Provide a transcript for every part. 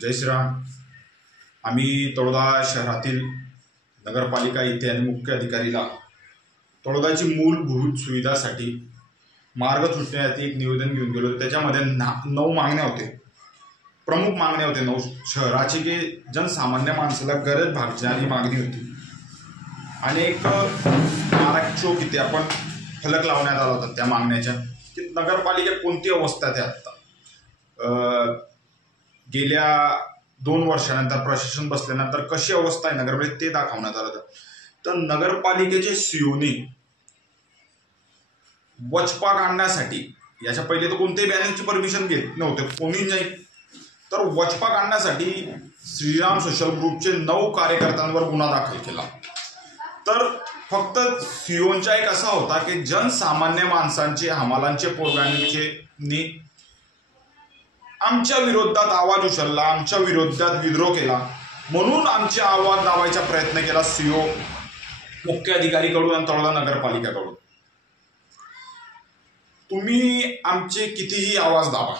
जय श्रीराम। आम्ही तळोदा शहरातील नगरपालिका इथे आणि मुख्य अधिकारीला तळोदाची मूलभूत सुविधासाठी मार्ग सुटण्यासाठी एक निवेदन घेऊन गेलो। त्याच्यामध्ये 9 मागण्या होते, प्रमुख मागण्या होते 9 शहराची, की जनसामान्य माणसाला गरज भागणारी मागणी होती। आणि एक महाराज चौक इथे आपण फलक लावण्यात आला होता त्या मागण्याच्या, की नगरपालिका कोणती अवस्था आहे आता। गेल्या 2 वर्षानंतर प्रशासन बसल्यानंतर कशी अवस्था आहे नगरपालिकेत ते दाखवण्यात आलं होतं। तर नगरपालिकेचे सीओनी वचपा काढण्यासाठी, याच्या पहिले तर कोणत्याही बॅनरची परमिशन घेत नव्हते कोणी नाही, तर वचपा काढण्यासाठी श्रीराम सोशल ग्रुपचे 9 कार्यकर्त्यांवर गुन्हा दाखल केला। तर फक्त सीओनचा एक असा होता की जनसामान्य माणसांचे, हमालांचे, पोरगांचे आमच्या विरोधात आवाज उचलला, आमच्या विरोधात विद्रोह केला, म्हणून आमचे आवाज दाबायचा प्रयत्न केला सीओ, मुख्य अधिकारीकडून आणि तळोदा नगरपालिकेकडून। तुम्ही आमचे कितीही आवाज दाबा,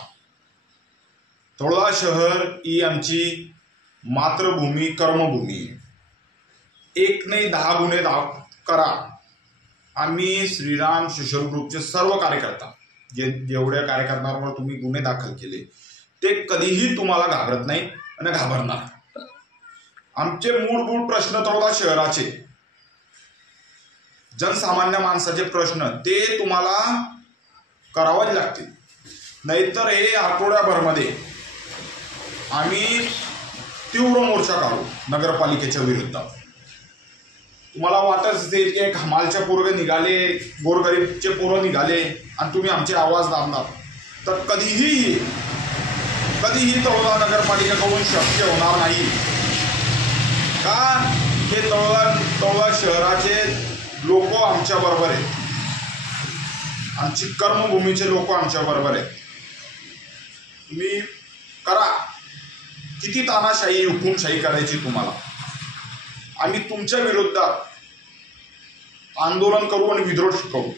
तळोदा शहर ही आमची मातृभूमी, कर्मभूमी आहे। 1 नाही 10 गुन्हे करा, आम्ही श्रीराम सोशल ग्रुपचे सर्व कार्यकर्ता, जेवढ्या कार्यकर्त्यांवर तुम्ही गुन्हे दाखल केले ते कधीही तुम्हाला घाबरत नाही आणि घाबरणार। आमचे मूलभूत प्रश्न तळोदा शहराचे, जनसामान्य माणसाचे प्रश्न ते तुम्हाला करावेच लागतील, नाहीतर हे आठवड्याभरमध्ये आम्ही तीव्र मोर्चा काढू नगरपालिकेच्या विरोधात। तुम्हाला वाटत असेल की एक हमालच्या पोरगे निघाले, गोरगरीबचे पोरं निघाले आणि तुम्ही आमचे आवाज दाबणार, तर कधीही तळोदा नगरपालिकेकडून शक्य होणार नाही। का हे तळोदा शहराचे लोक आमच्या बरोबर आहेत, आमची कर्मभूमीचे लोक आमच्या बरोबर आहेत। तुम्ही करा, किती तानाशाही, हुकुमशाही करायची तुम्हाला, आम्ही तुमच्या विरोधात आंदोलन करू आणि विद्रोह करू।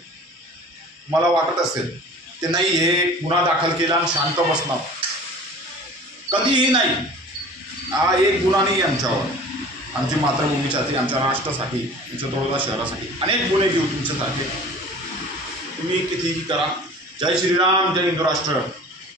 मला वाटत असेल की नाही हे गुन्हा दाखल केला आणि शांत बसणार, कधीही नाही। हा एक गुन्हा नाही आमच्यावर, आमची मातृभूमीसाठी, आमच्या राष्ट्रासाठी, आमच्या तळोदा शहरासाठी अनेक गुन्हे घेऊ तुमच्यासाठी। तुम्ही कितीही करा। जय श्रीराम, जय हिंदू राष्ट्र।